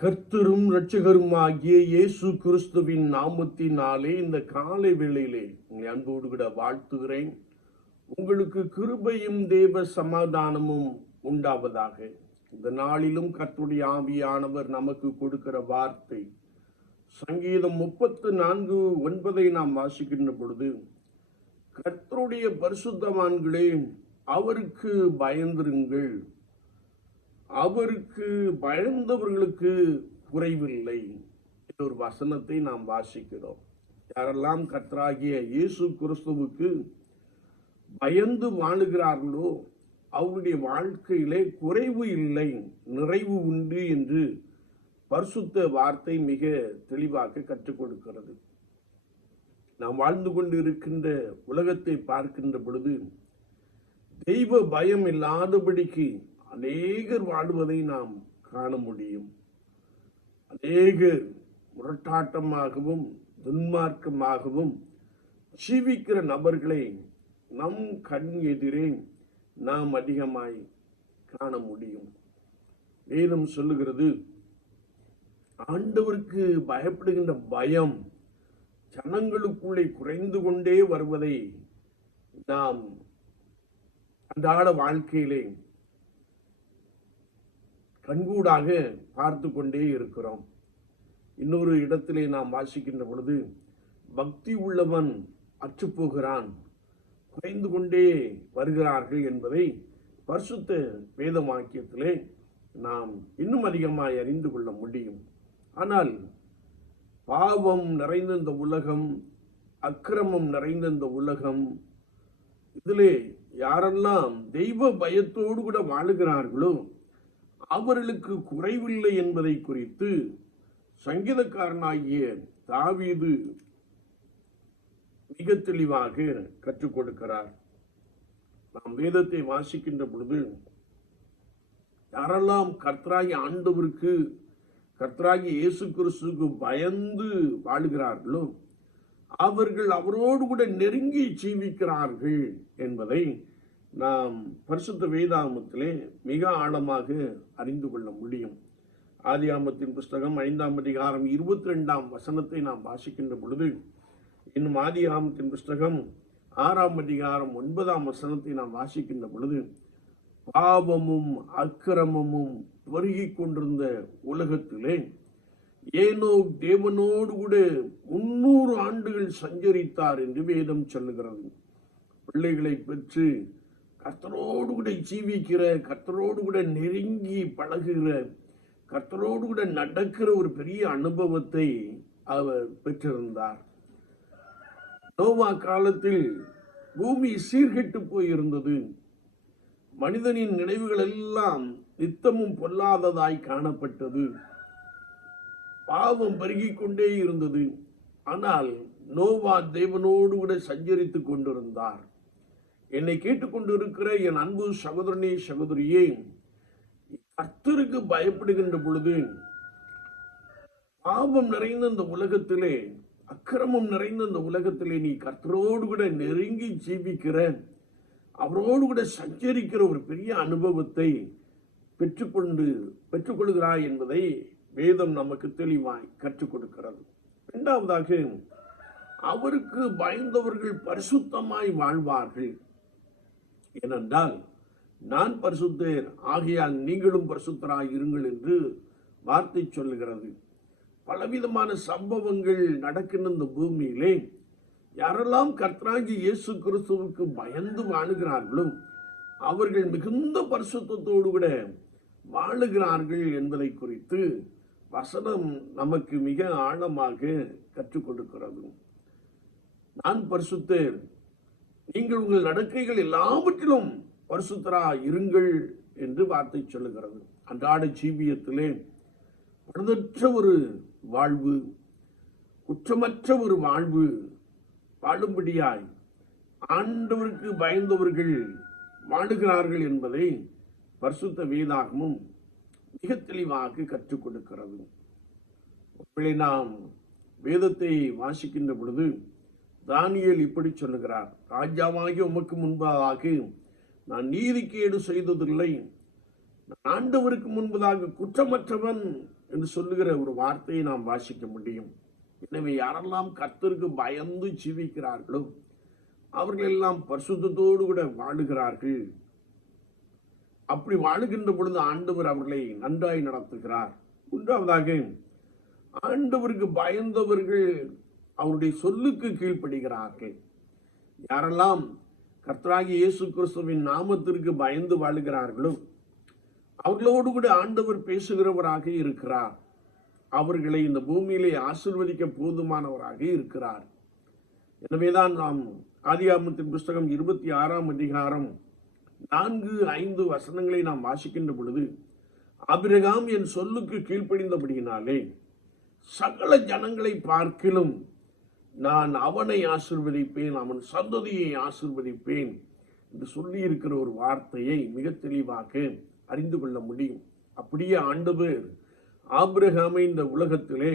கர்த்தரும் இரட்சகருமாகிய இயேசு கிறிஸ்துவின் நாமத்தினாலே இந்த காலை வேளையிலே உங்களை அன்போடு கூட வாழ்த்துகிறேன். உங்களுக்கு கிருபையும் தேவ சமாதானமும் உண்டாவதாக. இந்த நாளிலும் கர்த்துடைய ஆவியானவர் நமக்கு கொடுக்கிற வார்த்தை. சங்கீதம் முப்பத்து நான்கு ஒன்பதை நாம் வாசிக்கின்ற பொழுது கர்த்தருடைய பரிசுத்தவான்களே அவருக்கு பயந்திருங்கள். அவருக்கு பயந்தவர்களுக்கு குறைவில்லை என்ற ஒரு வசனத்தை நாம் வாசிக்கிறோம். யாரெல்லாம் கர்த்தராகிய இயேசு கிறிஸ்துவுக்கு பயந்து வாழுகிறார்களோ அவருடைய வாழ்க்கையிலே குறைவு இல்லை நிறைவு உண்டு என்று பரிசுத்த வார்த்தை மிக தெளிவாக கற்றுக் கொடுக்கிறது. நாம் வாழ்ந்து கொண்டு இருக்கின்ற உலகத்தை பார்க்கின்ற பொழுது தெய்வ பயம் இல்லாதபடிக்கு அநேகர் வாழ்வதை நாம் காண முடியும். அநேகர் முரட்டாட்டமாகவும் துன்மார்க்கமாகவும் ஜீவிக்கிற நபர்களை நம் கண் எதிரே நாம் அதிகமாய் காண முடியும். வேதம் சொல்லுகிறது ஆண்டவருக்கு பயப்படுகின்ற பயம் ஜனங்களுக்குள்ளே குறைந்து கொண்டே வருவதை நாம் அன்றாட வாழ்க்கையிலே கண்கூடாக பார்த்து கொண்டே இருக்கிறோம். இன்னொரு இடத்திலே நாம் வாசிக்கின்ற பொழுது பக்தி உள்ளவன் அற்றுப்போகிறான் குறைந்து கொண்டே வருகிறார்கள் என்பதை பரிசுத்த வேத வாக்கியத்திலே நாம் இன்னும் அதிகமாய் அறிந்து கொள்ள முடியும். ஆனால் பாவம் நிறைந்த இந்த உலகம் அக்கிரமம் நிறைந்த இந்த உலகம் இதிலே யாரெல்லாம் தெய்வ பயத்தோடு கூட வாழுகிறார்களோ அவர்களுக்கு குறைவில்லை என்பதை குறித்து சங்கீதக்காரனாகிய தாவீது மிக தெளிவாக கற்றுக் கொடுக்கிறார். நாம் வேதத்தை வாசிக்கின்ற பொழுது யாரெல்லாம் கர்த்தராகி ஆண்டவருக்கு கர்த்தராகி இயேசு கிறிஸ்துக்கு பயந்து வாழுகிறார்களோ அவர்கள் அவரோடு கூட நெருங்கி ஜீவிக்கிறார்கள் என்பதை நாம் பரிசுத்த வேதாமத்திலே மிக ஆழமாக அறிந்து கொள்ள முடியும். ஆதியாமத்தின் புஸ்தகம் ஐந்தாம் அதிகாரம் இருபத்தி ரெண்டாம் வசனத்தை நாம் வாசிக்கின்ற பொழுது இன்னும் ஆதியாமத்தின் புஸ்தகம் ஆறாம் அதிகாரம் ஒன்பதாம் வசனத்தை நாம் வாசிக்கின்ற பொழுது பாவமும் அக்கிரமமும் பெருகிக் கொண்டிருந்த உலகத்திலே ஏனோ தேவனோடு கூட முன்னூறு ஆண்டுகள் சஞ்சரித்தார் என்று வேதம் சொல்லுகிறது. பிள்ளைகளை பெற்று கர்த்தரோடு கூட ஜீவிக்கிற கர்த்தரோடு கூட நெருங்கி பழகுகிற கர்த்தரோடு கூட நடக்கிற ஒரு பெரிய அனுபவத்தை அவர் பெற்றிருந்தார். நோவா காலத்தில் பூமி சீர்கெட்டு போயிருந்தது. மனிதனின் நினைவுகள் எல்லாம் நித்தமும் பொல்லாததாய் காணப்பட்டது. பாவம் பருகிக்கொண்டே இருந்தது. ஆனால் நோவா தேவனோடு கூட சஞ்சரித்துக் கொண்டிருந்தார். என்னை கேட்டுக்கொண்டிருக்கிற என் அன்பு சகோதரனே சகோதரியே கர்த்தருக்கு பயப்படுகின்ற பொழுது பாபம் நிறைந்த இந்த உலகத்திலே அக்கிரமம் நிறைந்த இந்த உலகத்திலே நீ கர்த்தரோடு கூட நெருங்கி ஜீவிக்கிற அவரோடு கூட சஞ்சரிக்கிற ஒரு பெரிய அனுபவத்தை பெற்றுக்கொண்டு பெற்றுக்கொள்கிறாய் என்பதை வேதம் நமக்கு தெளிவாய் கற்றுக் கொடுக்கிறது. இரண்டாவதாக அவருக்கு பயந்தவர்கள் பரிசுத்தமாய் வாழ்வார்கள். ஏனென்றால் நான் பரிசுத்தர் ஆகையால் நீங்களும் பரிசுத்தராக இருங்கள் என்று வார்த்தை சொல்லுகிறது. பலவிதமான சம்பவங்கள் நடக்கின்ற இந்த பூமியிலே யாரெல்லாம் கர்த்தராகி இயேசு கிறிஸ்துவுக்கு பயந்து வாழுகிறார்களோ அவர்கள் மிகுந்த பரிசுத்தோடு கூட வாழுகிறார்கள் என்பதை குறித்து வசனம் நமக்கு மிக ஆழமாக கற்றுக் கொடுக்கிறது. நான் பரிசுத்தேன். நீங்கள் உங்கள் நடக்கைகள் எல்லாவற்றிலும் பரிசுத்தரா இருங்கள் என்று வார்த்தை சொல்லுகிறது. அன்றாட ஜீவியத்திலே பழுதற்ற ஒரு வாழ்வு குற்றமற்ற ஒரு வாழ்வு வாழும்படியாய் ஆண்டவருக்கு பயந்தவர்கள் வாழுகிறார்கள் என்பதை பரிசுத்த வேதாகமும் மிக தெளிவாக கற்றுக் கொடுக்கிறது. ஒருவேளை நாம் வேதத்தை வாசிக்கின்ற பொழுது தானியல் இப்படி சொல்லுகிறார் ராஜாவாகி உமக்கு முன்பாக நான் நீதிக்கேடு செய்ததில்லை. ஆண்டவருக்கு முன்பதாக குற்றமற்றவன் என்று சொல்லுகிற ஒரு வார்த்தையை நாம் வாசிக்க முடியும். எனவே யாரெல்லாம் கர்த்தருக்கு பயந்து ஜீவிக்கிறார்களோ அவர்கள் எல்லாம் பரிசுத்தோடு கூட வாழுகிறார்கள். அப்படி வாழுகின்ற பொழுது ஆண்டவர் அவர்களை நன்றாய் நடத்துகிறார். மூன்றாவதாக ஆண்டவருக்கு பயந்தவர்கள் அவருடைய சொல்லுக்கு கீழ்ப்படுகிறார்கள். யாரெல்லாம் கர்த்தராகி இயேசு கிறிஸ்துவின் நாமத்திற்கு பயந்து வாழுகிறார்களோ அவர்களோடு கூட ஆண்டவர் பேசுகிறவராக இருக்கிறார். அவர்களை இந்த பூமியிலே ஆசிர்வதிக்க போதுமானவராக இருக்கிறார். எனவேதான் நாம் ஆதியாமத்தின் புஸ்தகம் இருபத்தி ஆறாம் அதிகாரம் நான்கு ஐந்து வசனங்களை நாம் வாசிக்கின்ற பொழுது அபிரகாம் என் சொல்லுக்கு கீழ்ப்படிந்தபடியினாலே சகல ஜனங்களை பார்க்கிலும் நான் அவனை ஆசிர்வதிப்பேன் அவன் சந்ததியை ஆசிர்வதிப்பேன் என்று சொல்லி இருக்கிற ஒரு வார்த்தையை மிக தெளிவாக அறிந்து கொள்ள முடியும். அப்படியே ஆண்டவர் ஆபிரகாமை இந்த உலகத்திலே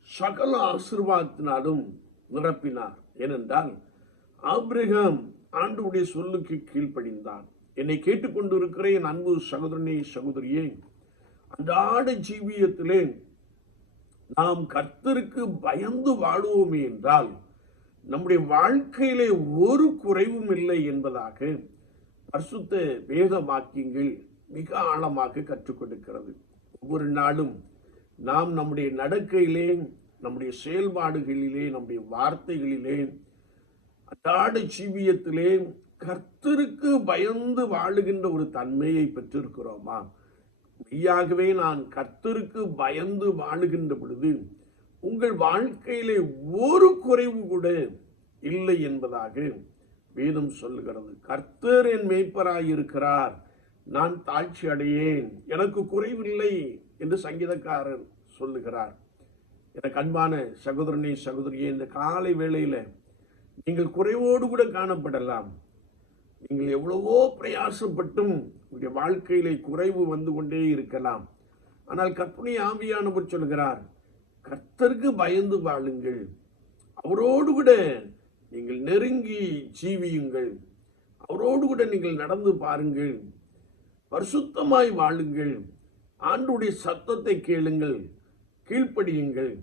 சகல ஆசிர்வாதத்தினாலும் நிரப்பினார். ஏனென்றால் ஆபிரகாம் ஆண்டுடைய சொல்லுக்கு கீழ்ப்படிந்தான். என்னை கேட்டுக்கொண்டிருக்கிற என் அன்பு சகோதரனே சகோதரியே அன்றாட ஜீவியத்திலே நாம் கர்த்தருக்கு பயந்து வாழுவோமே என்றால் நம்முடைய வாழ்க்கையிலே ஒரு குறைவும் இல்லை என்பதாக பரிசுத்த வேத வாக்கியங்கள் மிக ஆழமாக கற்றுக் கொடுக்கிறது. ஒவ்வொரு நாளும் நாம் நம்முடைய நடக்கையிலே நம்முடைய செயல்பாடுகளிலே நம்முடைய வார்த்தைகளிலே அன்றாட ஜீவியத்திலே கர்த்தருக்கு பயந்து வாழுகின்ற ஒரு தன்மையை பெற்றிருக்கிறோமா? மெய்யாகவே நான் கர்த்தருக்கு பயந்து வாழுகின்ற பொழுது உங்கள் வாழ்க்கையிலே ஒரு குறைவு கூட இல்லை என்பதாக வேதம் சொல்லுகிறது. கர்த்தர் என் மேய்ப்பராயிருக்கிறார் நான் தாழ்ச்சி அடையேன். எனக்கு குறைவில்லை என்று சங்கீதக்காரர் சொல்லுகிறார். எனக்கு அன்பான சகோதரனே சகோதரியே இந்த காலை வேளையில் நீங்கள் குறைவோடு கூட காணப்படலாம். நீங்கள் எவ்வளவோ பிரயாசப்பட்டும் உங்களுடைய வாழ்க்கையிலே குறைவு வந்து கொண்டே இருக்கலாம். ஆனால் கற்பனை ஆவியானவர் சொல்கிறார் கர்த்தருக்கு பயந்து வாழுங்கள். அவரோடு கூட நீங்கள் நெருங்கி ஜீவியுங்கள். அவரோடு கூட நீங்கள் நடந்து பாருங்கள். பரிசுத்தமாய் வாழுங்கள். ஆண்டுடைய சத்தத்தை கேளுங்கள். கீழ்ப்படியுங்கள்.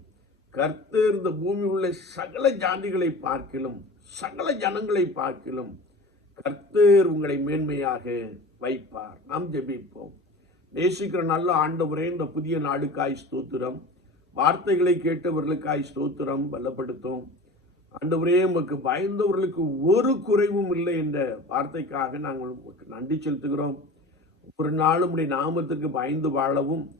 கர்த்தர் இந்த பூமி உள்ள சகல ஜாதிகளை பார்க்கிலும் சகல ஜனங்களை பார்க்கிலும் கர்த்தர் உங்களை மேன்மையாக வைப்பார். நாம் ஜெபிப்போம். நேசிக்கிற நல்ல ஆண்டவரே இந்த புதிய நாடுக்காய் ஸ்தோத்திரம். வார்த்தைகளை கேட்டவர்களுக்காய் ஸ்தோத்திரம். பலப்படுத்தும். ஆண்டவரே உமக்கு பயந்தவர்களுக்கு ஒரு குறைவும் இல்லை என்ற வார்த்தைக்காக நாங்கள் உமக்கு நன்றி செலுத்துகிறோம். ஒரு நாளும் உடைய நாமத்திற்கு பயந்து வாழவும்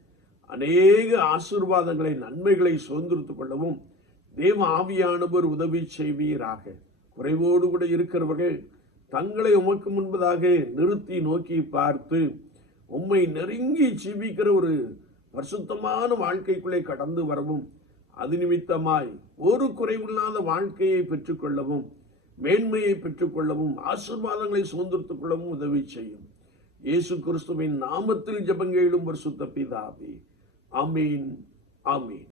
அநேக ஆசீர்வாதங்களை நன்மைகளை சுதந்திரத்துக் கொள்ளவும் தேவ ஆவியானவர் உதவி செய்வீராக. குறைவோடு கூட இருக்கிறவர்கள் தங்களை உமக்கு முன்பதாக நிறுத்தி நோக்கி பார்த்து உம்மை நெருங்கி ஜீவிக்கிற ஒரு பரிசுத்தமான வாழ்க்கைக்குள்ளே கடந்து வரவும் அது நிமித்தமாய் ஒரு குறைவில்லாத வாழ்க்கையை பெற்றுக்கொள்ளவும் மேன்மையை பெற்றுக்கொள்ளவும் ஆசீர்வாதங்களை சுதந்திரத்துக் கொள்ளவும் உதவி செய்யும். இயேசு கிறிஸ்துவின் நாமத்தில் ஜெபங்கேளும் பரிசுத்த பிதாவே. அமீன் அமீன்